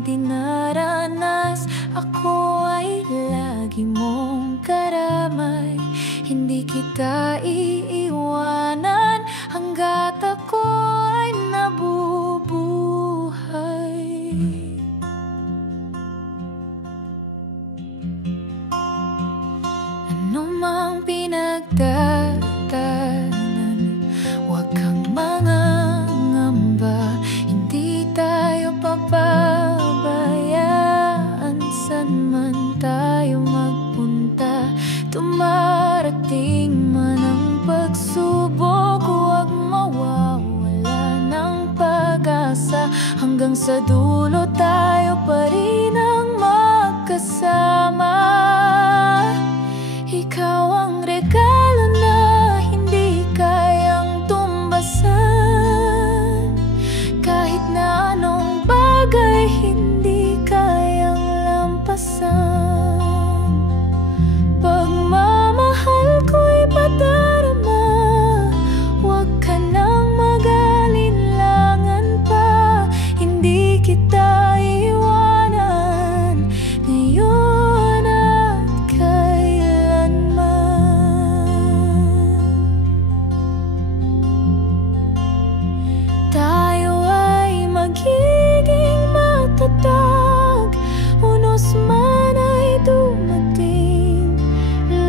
ako'y dinaranas, ako ay lagi mong karamay. Hindi kita iiwanan hanggat ako ay nabubuhay. Ano mang pinagdadaanan, huwag kang mangangamba. Hindi tayo papabayaan, saan man tayo magpunta. Dumarating man ang pagsubok, huwag mawawala ng pag-asa. Hanggang sa dulo tayo pa rin ang magkasama. Ikaw ang regalo na hindi kayang tumbasan. Kahit na anong bagay hindi kayang lampasan. Pagmamahal ko'y padarama, huwag ka nang mag-alinlangan pa. Hindi kita iwanan ngayon at tayo ay magiging matatag, unos man ay dumating.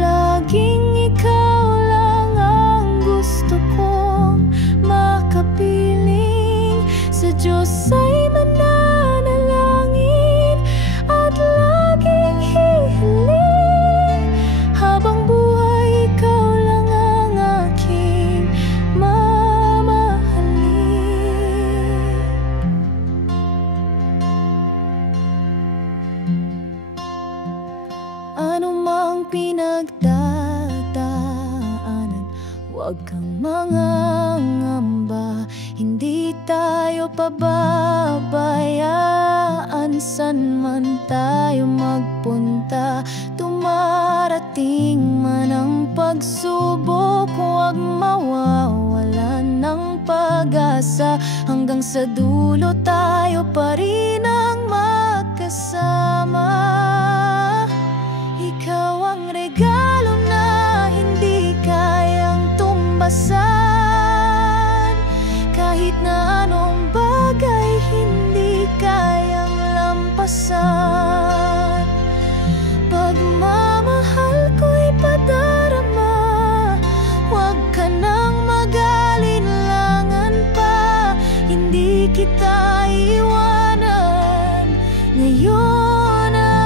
Laging ikaw lang ang gusto kong makapiling. Sa Diyos ay mananalangin at laging hihiling. Habang buhay ikaw lang ang aking ano mang pinagdadaanan, huwag kang mangangamba. Hindi tayo pababayaan, saan man tayo magpunta. Dumarating man ang pagsubok, huwag mawawala ng pag-asa. Hanggang sa dulo tayo pa rin ang magkasama. Ikaw ang regalo na hindi kayang tumbasan. Kahit na anong bagay hindi kayang lampasan. Pagmamahal ko'y padarama, huwag ka nang mag-alinlangan pa. Hindi kita iwanan ngayon at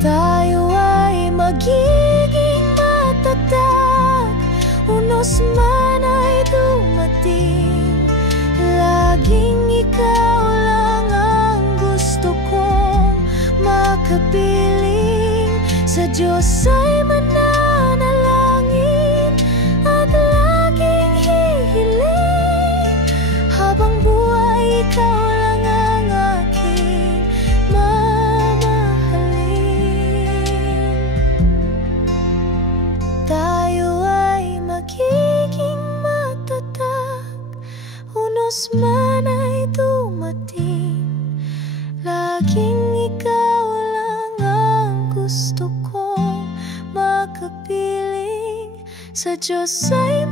tayo ay magiging matatag, unos man ay dumating. Laging ikaw lang ang gusto kong makapiling. Sa Diyos ay mananalangin at laging hihiling. Habang buhay ikaw lang ang aking tayo ay magiging matatag, unos man ay dumating. Laging ikaw lang ang gusto kong makapiling. Sa Diyos ay